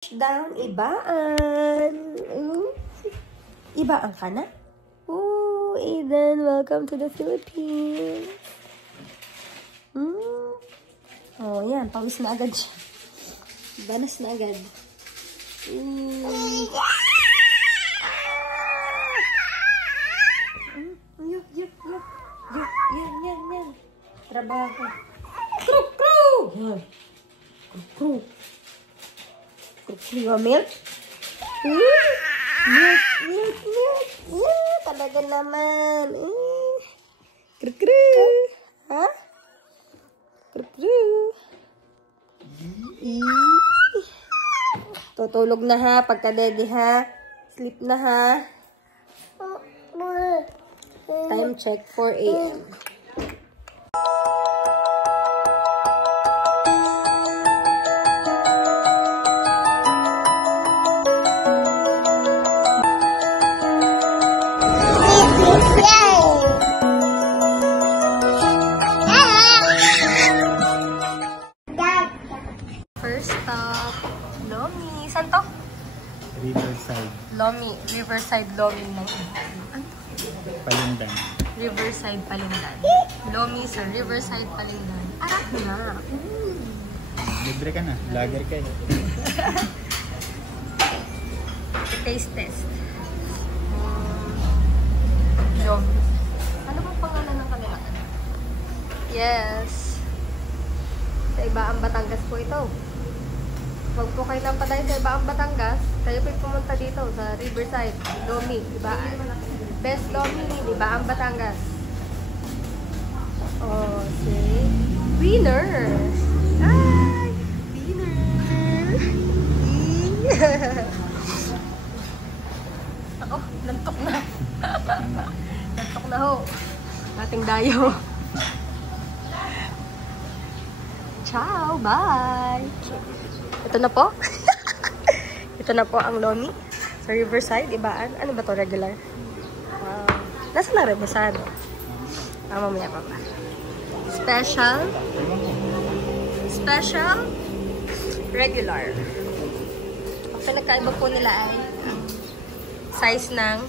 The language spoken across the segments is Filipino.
Down, ibaan. Ibaan ka na? Oh, Aiden, welcome to the Philippines. Oh, yan. Pawis na agad siya. Banas na agad. Yan. Trabaho. Kruk. Milk? Milk. Talaga naman. Kru. Ha? Kru. Tutulog na ha, pagka-daddy ha. Sleep na ha. Time check, 4 a.m. First stop, Lomi. Saan to? Riverside. Lomi. Riverside, Lomi. Palindan. Riverside, Palindan. Lomi sa Riverside, Palindan. Arap na. Libre ka na. Vlogger ka eh. Taste test. Lomi. Ano bang pangalan ng kanila? Yes. Sa Ibaang Batangas po ito. Huwag po kayo nampadayo sa Ibaang Batangas. Kayo po pumunta dito sa Riverside, Lomi, Ibaan. Best Lomi, Ibaang Batangas. Okay. Winner! Ay! Winner! Ako, lantok na. Lantok na ho. Ating dayo. Ciao! Bye! Ito na po. Ito na po ang Lomi sa Riverside, Ibaan. Ano ba to? Regular? Wow. Nasa lang Riverside? Mamaya pa ba? Special. Regular. Ang pinagkaiba po nila ay size ng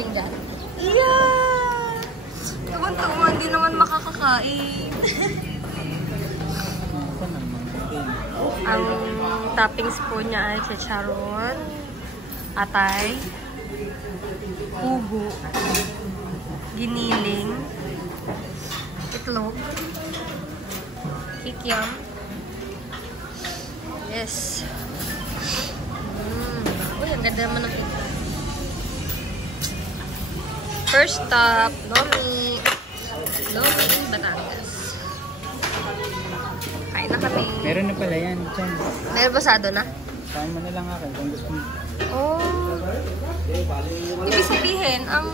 pinggan. Yeah! Ewan, hindi naman makakakain. Ang toppings po niya ay chicharon, atay, ugo, giniling, itlog, kikiam. Yes. Uy, ang ganda naman ng ito. First stop, Lomi. Lomi in Batangas. Kain na kami. Meron na pala yan. Diyan. May rebosado na? Kain mo na lang ako kung gusto mo. Oh. Ibig sabihin, ang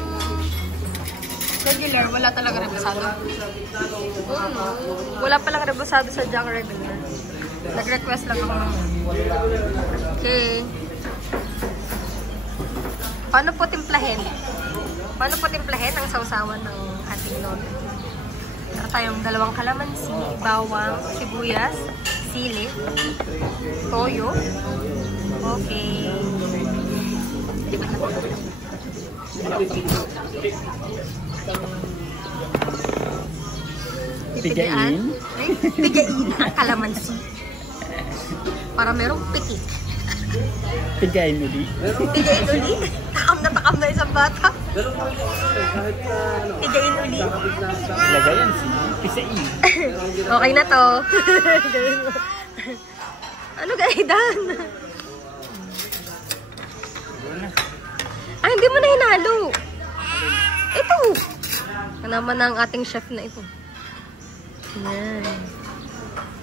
regular, wala talaga rebosado. No? Wala palang rebosado sa Jang regular. Nag-request lang ako. Okay. Paano po timplahin? Paano po timplahin ang sausawan ng ating Lomi? Meron tayong dalawang kalamansi, bawang, sibuyas, sili, toyo. Okay. Pigain? Ay, pigain ang kalamansi. Para merong pitik. Pigain uli. Pigain uli? Takam na isang bata. Pigain uli. Lagayan si Pisain. Okay na to. Ano gaidan? Ay, hindi mo na hinalo. Ito. Ano naman ang ating chef na ito. Yan.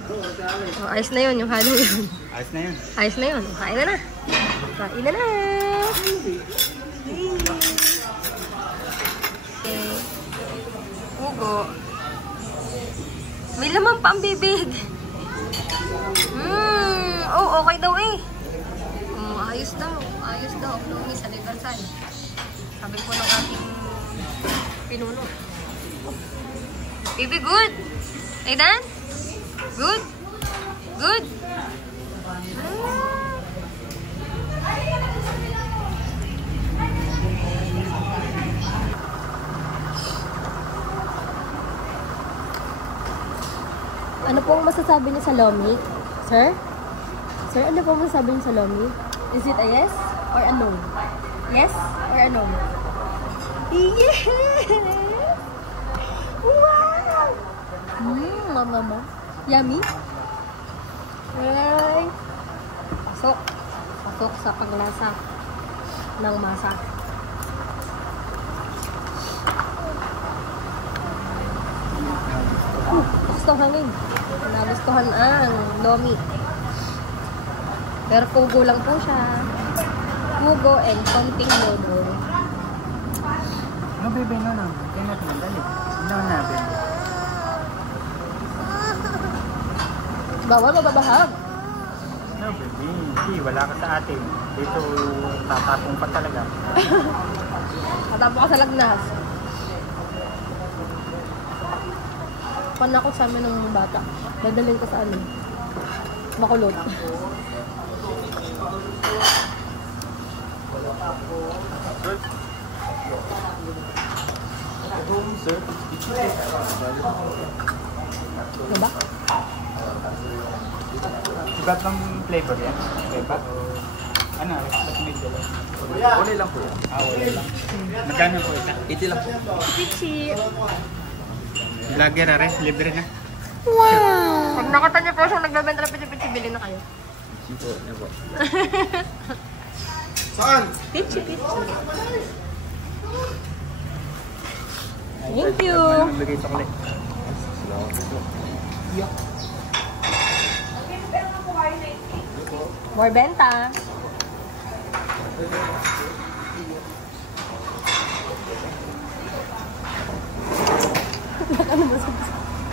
Oh, ayos na yun, yung halo yun. Ayos na yun. Ayos na yun. Kain na na. Kain na na. Okay. Ugo. May laman pa ang bibig. Oh, okay daw eh. Ayos daw. Ayos daw. Lomi sa Riverside. Sabi po ng ating pinuno. Baby, good. Aidan? Good? Good? po ang masasabi niyo sa Lomi? Sir? Sir, ano po ang masasabi niyo sa Lomi? Is it a yes or a no? Yes or a no? Yes! Wow! Mama. Yummy? Ay! Pasok. Pasok sa panglasa ng masa. Gusto hangin. Nagustuhan ang Lomi. Pero pugo lang po siya. Pugo and konting lodo. Ano bebe no no? Kaya natin ang dali. Ano na bebe? Bawal mababahag. No bebe. Hindi, wala ka sa atin. Dito tatapong pa talaga. Tatapo ka sa lagnas. Panakot sa amin ng bata. Dadalhin ko sa ano. Makulot. Diba? Sugat ng flavor yan? Beba? Ano? Wala lang po yan. Wala lang. Magkano po ito? 80 lang po. Chichi. Vlogger are, libre na. Wow! Pag nakita niyo po siyang nagbebenta ng pichi-pichi, bilhin na kayo. Siko, ano po? Saan? Pichi-pichi. Thank you. Lagay chocolate. More benta.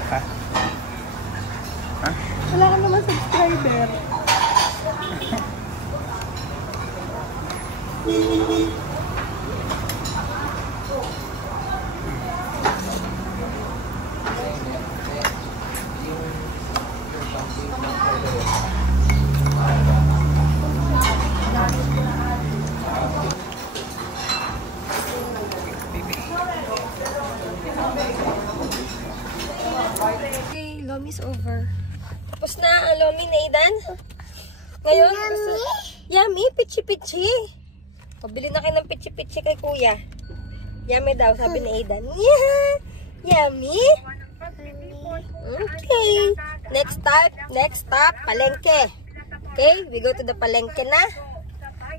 Ha? Ha? Wala ka naman subscriber. Okay, Lomi's over. Tapos na ang Lomi na Aidan. Ngayon, yummy, pichi-pichi. Pabili na kayo ng pichi-pichi kay kuya. Yummy daw, sabi ni Aidan. Yeah! Yummy? Okay. Next stop, palengke. Okay, we go to the palengke na.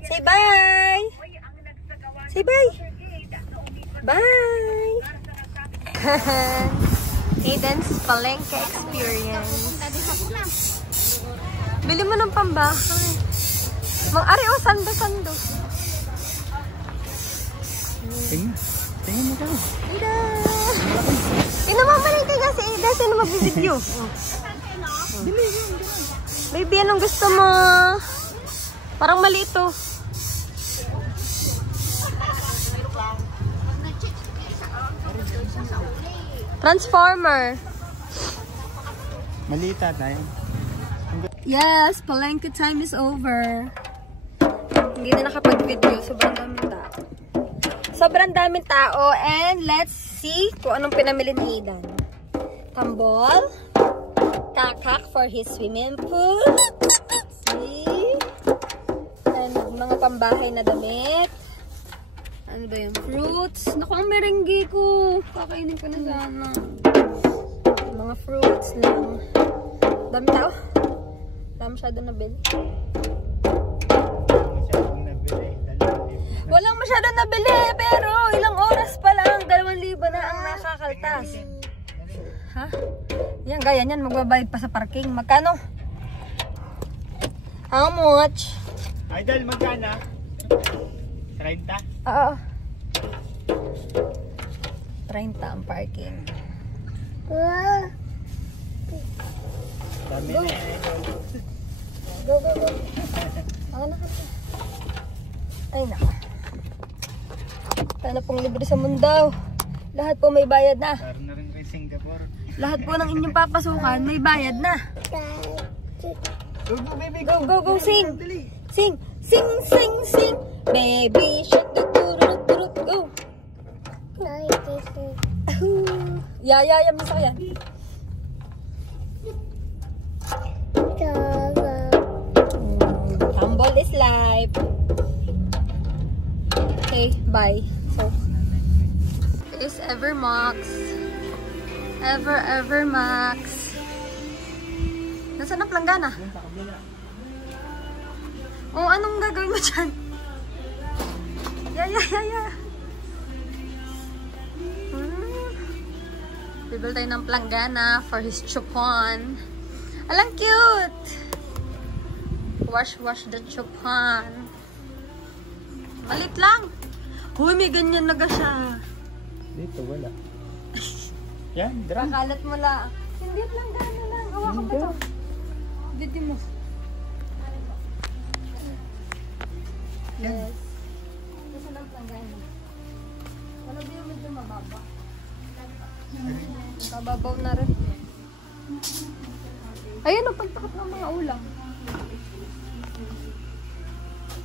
Say bye! Say bye! Bye! Aidan's palengke experience. Bili mo ng pambahay. Mang-ari o, sando-sando. Tingnan. Tingnan mo daw. Aidan! Pinamamalengke nga si Aidan. Sino magbibideo? Baby, anong gusto mo? Parang mali ito. Transformer. Malita tayo. Yes, palengke time is over. Hindi na nakapag-video. Sobrang daming tao. Sobrang daming tao. And let's see kung anong pinamili ni Aidan. Tambol. Kakak for his swimming pool. See? And mga pambahay na damit. Ano ba yung fruits? Naku, ang merengue ko. Kakainin ko na sana. Mga fruits lang. Dami tao. Wala masyado nabili. Walang masyado nabili, pero ilang oras pa lang, 2,000 na ang nakakaltas. Ha? Yan, gaya niyan, magbabayad pa sa parking. Magkano? How much? Idol, magkano? 30? Oo. 30 ang parking. Dami na yan. Go. Ako na kasi. Ay, nako. Sana pong libre sa mundo. Lahat po may bayad na. Parang na rin kayo Singapore. Lahat po ng inyong papasukan, may bayad na. Go, baby, Go, sing. Sing. Baby, shake the turut, go. Yeah, mo sa kaya. Humble is life. Okay, bye. So, is Evermax. Evermax. Nasaan ang planggana? Oh, anong gagawin mo dyan? Yeah. Bibili tayo ng planggana for his chupon. Alang cute! Wash the chupon. Malit lang. Huy, may ganyan na siya. Dito, wala. Yan, drum. Pakalat mo lang. Hindi, planggana lang. Hawakan mo ito. Didi mo. Yes. Kasi ng planggana. Wala ba yung medyo mababa? Kababaw na rin. Ayun, pagtakot ng mga ulam.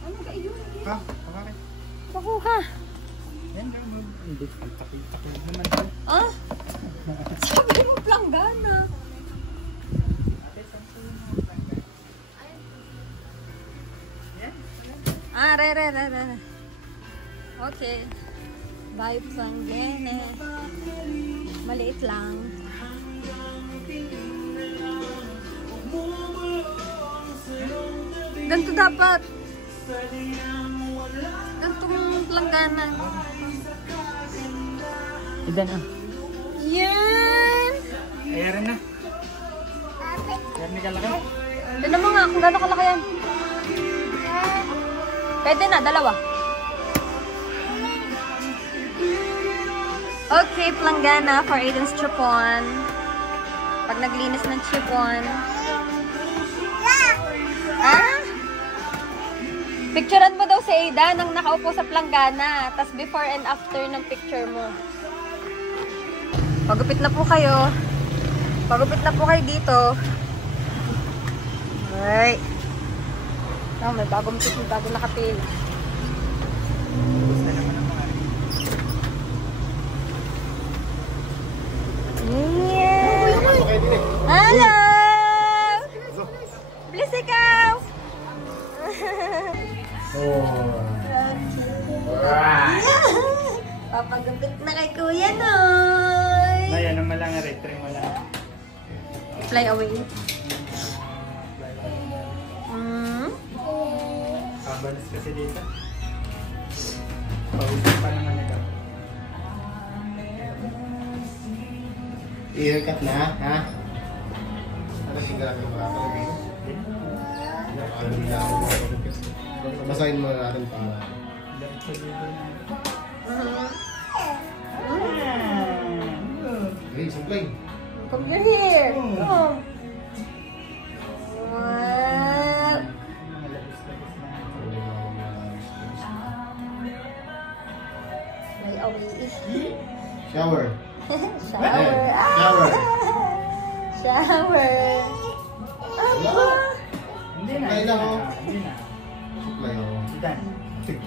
Ano ka yun? Ha? Pakarin. Pakuha. Yan, hindi. Takil naman. Ah? Sabi mo planggana. Ah, re. Okay. Bye, planggana. Maliit lang. Ganito dapat. Ganitong planggana. Idan ah. Yan! Ayan na. Ayan na kalaki. Tignan mo nga kung gano'n kalaki yan. Pwede na, dalawa. Okay, planggana for Aiden's chupon. Pag naglinis ng chupon. Ah? Picturean mo daw si Aidan nang nakaupo sa planggana. Tas before and after ng picture mo. Pagupit na po kayo. Pagupit na po kayo dito. Alright. Oh, may bagong nakapil. Gusto naman ang mga Hello! Bliss ikaw! Papagupit na kay Kuya Noy! Ayan naman lang, retry mo lang. Fly away. Kabalas kasi dito. Pag-usap pa naman ito. I-haircut na, ha? Ano sigurado ba? Basahin mo natin para. Hey, simple. Come here! Oh. Wow! Fly away. Shower. Shower. Shower. Shower. Wala. Hindi na. Supply lang, oh. Hindi na. Supply, oh. Idan. Hindi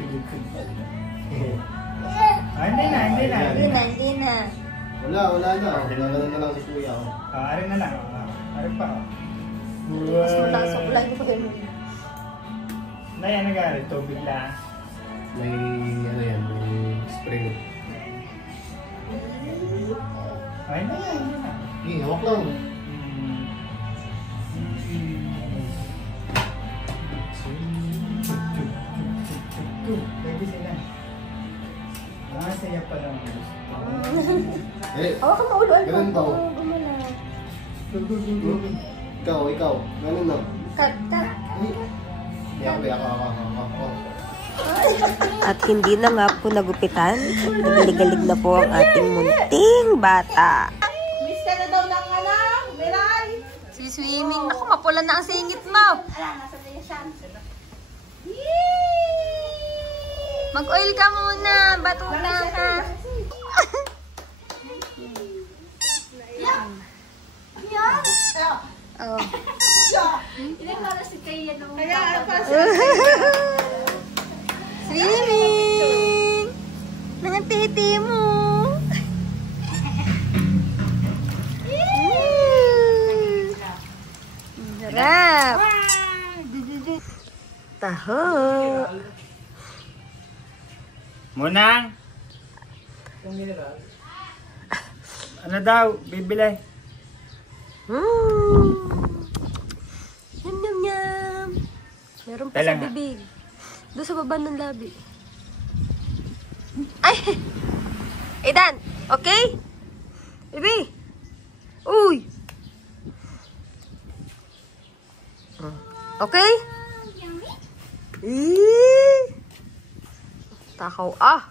na. Hindi na. Wala na. Nagano na lang si Kuya, oh. Arin na lang. Arin pa. Mas malasok lang ko yun. Naya nag-aari. Tubig lang. May, ano yan, may spray. Ay, hindi na. Eh, hawak lang. Pwede sila. Saya pa lang. Eh, Hawakan mo ulo. ganun ba, oh? Gumala. Ikaw. Ganun na. Cut. Ako. At hindi na nga po nagupitan. Galig-galig na po ang ating munting bata. Miss ka na daw ng anak, Miray. Si swimming. Naku, mapula na ang singit mo. Ala, nasa tayo siya. Mag-oil ka muna. Batuta ka. Oh. Ilang oras si Kaya nung Swimming! Mga titi mo! Sarap! Taho! Munang! Ano daw? Bibili. Yum, yum, yum. Meron pa Kailan sa nga? bibig. Doon sa baba ng labi. Ay! Aidan! Okay? Baby! Uy! Okay? Takaw ah!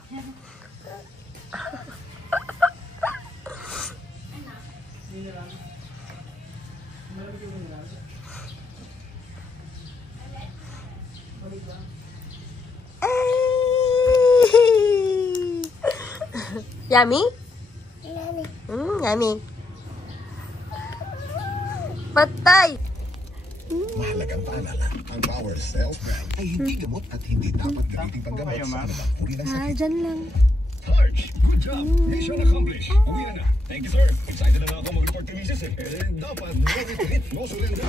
Yummy? Yummy. Patay! Mahalagang paalala, ang Power Cells brand ay hindi gamot at hindi dapat gamitin panggamot sa anumang uri ng sakit. Dyan lang. Sarge, good job! Mission accomplished! Uwi na na! Thank you, sir! Excited na ako mag-report kay Mrs. Dapat, no retreat, no surrender!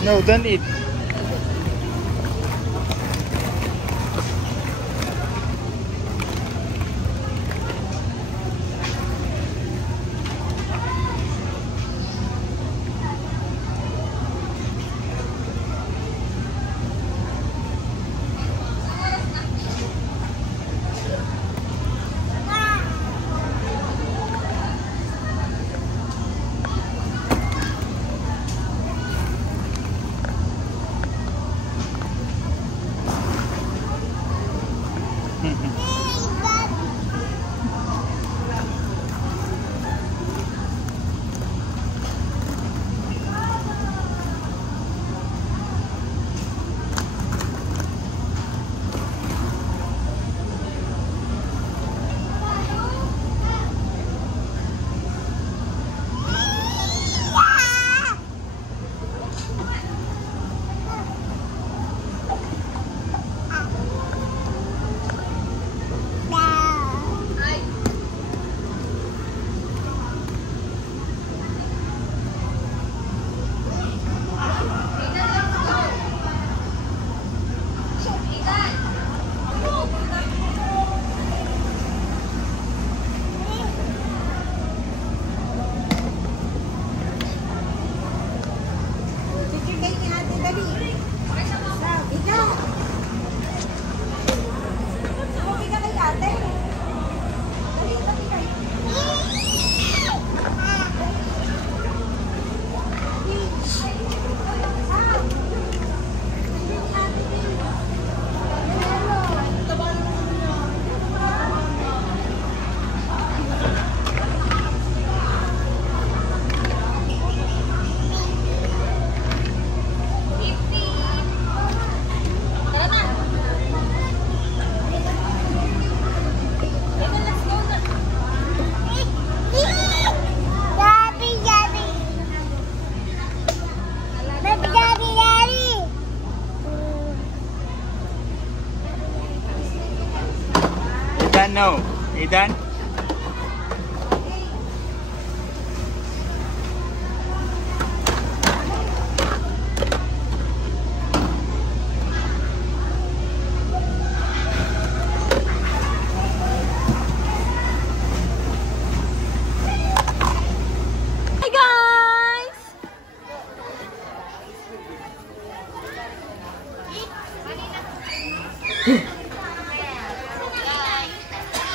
No, don't eat. No. Aidan? Hi guys!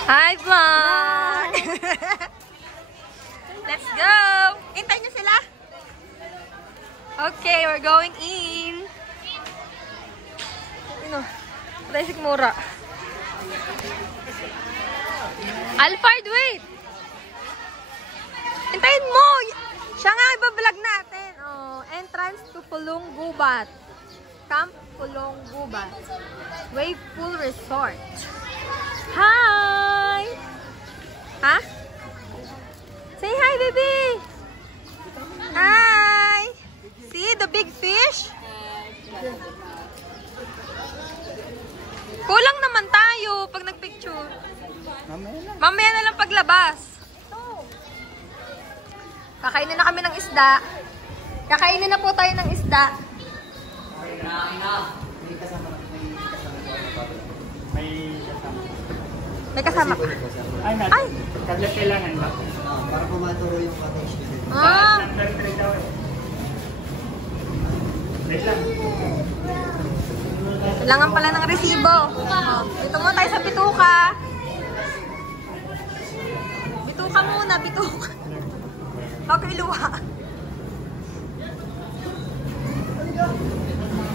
Hi, vlog! Let's go! Hintay niyo sila? Okay, we're going in. Ano? Patay si Mura. Alfred, wait! Hintayin mo! Siya nga, ibablog natin. Oh, entrance to Pulong Gubat. Camp Pulong Gubat. Wave Pool Resort. Hi! Ha? Say hi, baby! Hi! See the big fish? Kulang naman tayo pag nagpicture. Mamaya na lang paglabas. Kakainin na kami ng isda. Kakainin na po tayo ng isda. May kasama. Ay, natin. Ay! Tablet kailangan ba? Para pumaturo yung cottage na din. Ah! Wait lang. Kailangan pala ng resibo. Dito muna tayo sa bituka. Bituka muna, bituka. Bago iluwa.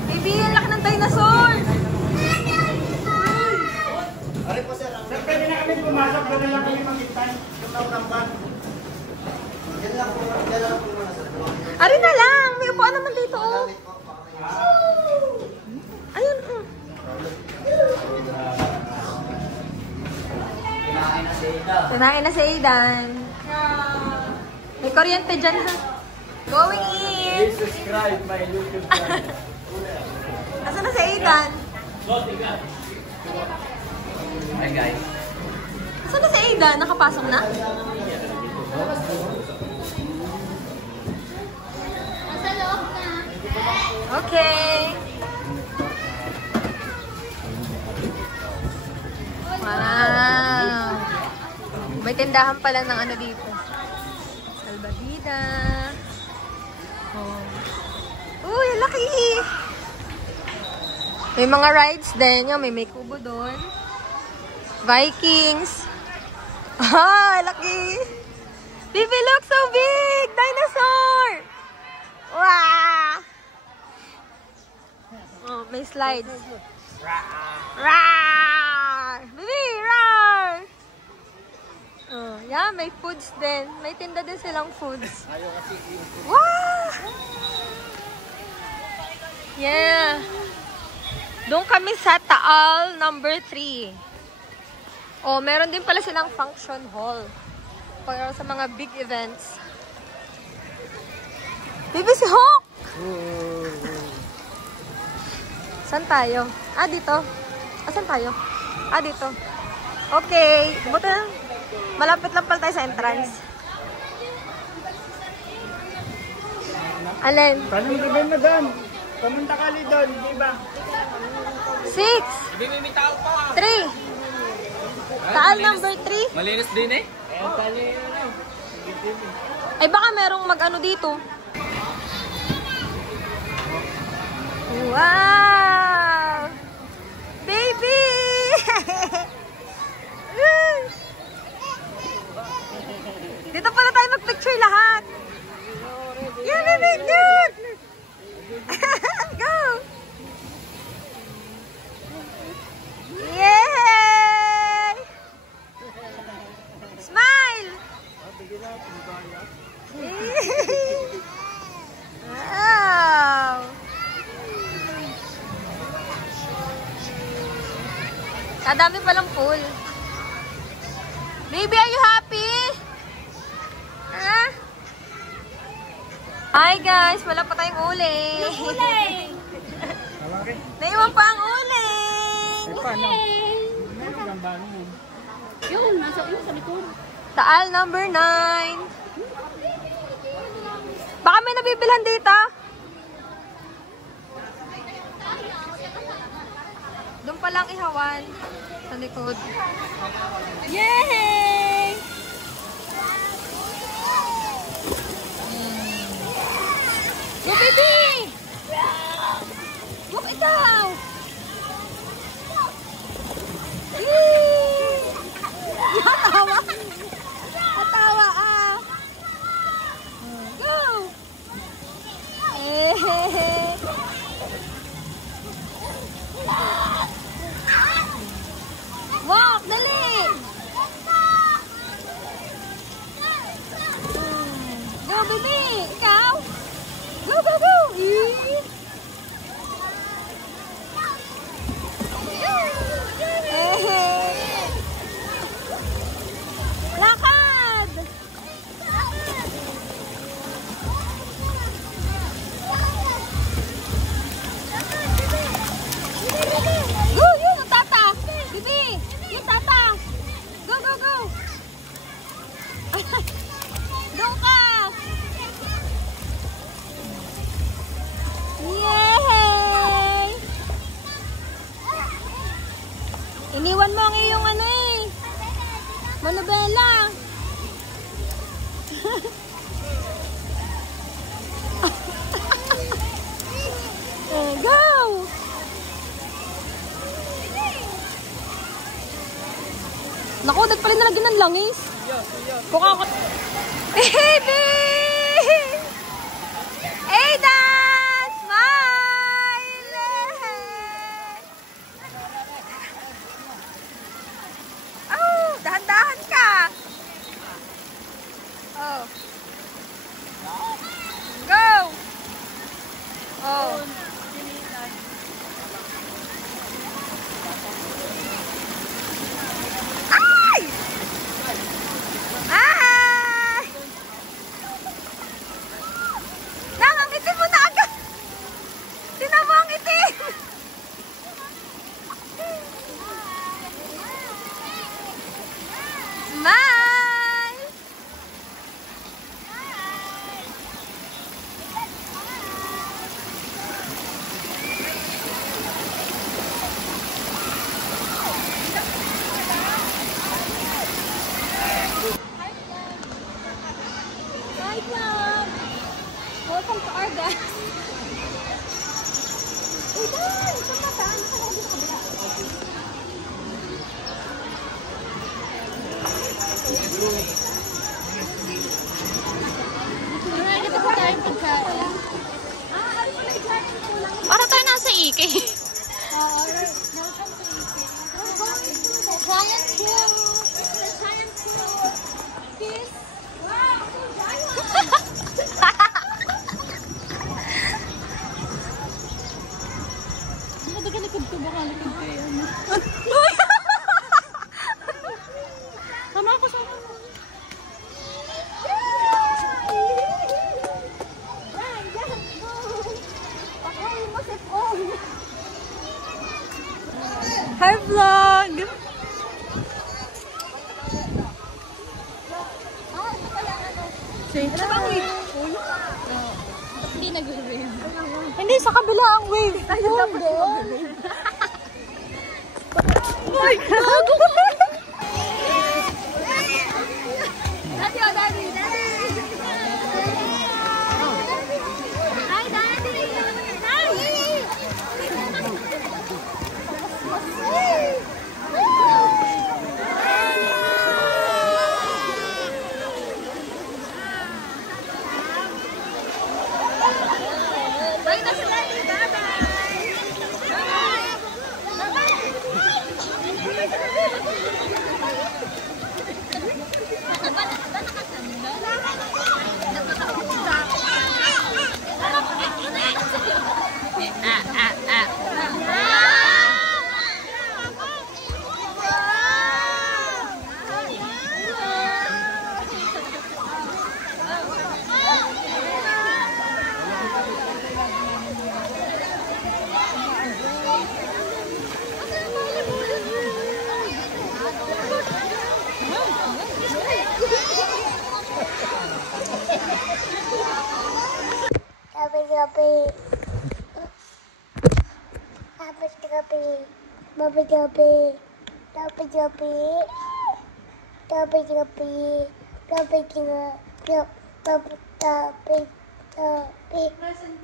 Baby, ang laki ng dinosaur. Ari po sir, ang Sir, pwede na kami pumasok. Doon na lang kami mag-intay. yung tamban. Yan lang po muna sir. Ari na lang. May upuan naman dito. Oh. Ayun. Oh. Kinain na si Aidan. May kuryente dyan ha. Going in. Subscribe my YouTube channel. Nasaan na si Aidan? Hi guys. Nasaan na si Aidan? Nakapasok na? Nasa loob na. Okay. Wow. May tindahan pala ng ano dito. Salbabida. Oh. Uy, laki! May mga rides din. Yung may kubo doon. Vikings. Ah, laki! Baby, look so big! Dinosaur! Wow! Oh, may slides. Rawr! Baby, rawr! Oh, yeah, may foods din. May tinda din silang foods. Wow! Yeah. Doon kami sa Taal number 3. Oh, meron din pala silang function hall. Para sa mga big events. Baby, si Hawk! Saan tayo? Ah, dito. Asan tayo? Ah, dito. Okay. Buti na. Malapit lang pala tayo sa entrance. Alin? Paano mo gawin na doon? Pumunta ka li doon, di ba? 6. 3. Taal number 3. Malinis din eh. Ay, baka merong mag-ano dito. Wow! Baby! Dito pala tayo mag-picture lahat. Yeah, baby, dude! Go! Yay! Smile! Wow! Kadami palang pool. Baby, are you happy? Ha? Hi guys, wala pa tayong uling. Naiwan pa ang uling. Paano? Meron kang bago mo. Yun, nasa likod. Taal number 9. Baka may nabibilhan dito. Doon pa lang ihawan. Sa likod. Yay! Go, baby! Go, ikaw! Yay! Doon ka! Yay! Iniwan mo ang iyong ano eh. Manobela. Go! Naku, nagpalit na lagi ng langis. Kung ako... Baby! Aidan! Smile! Oh, dahan-dahan ka. Oh. Go! Oh. Ay! Ay! Nakangiti mo na agad! Tinan mo ang itim! Smile! Hi, Mom! Welcome to our guys! Uy, Dan! Ito na, Dan! Ito na, Ito po tayong pagkain. Para tayo nasa Ike. Giant pool. Giant pool. This. Wow, so giant. Likod ko, baka likod ko yan. Sama ko, sama ko. Hi, vlog! Say hi! Hindi nag-wave. Hindi, sa kabila ang wave. Ay, dapat mag-wave. Ay, gago! Daddy, oh, daddy, daddy! Hi, daddy! Bye na sa daddy!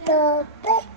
Topi.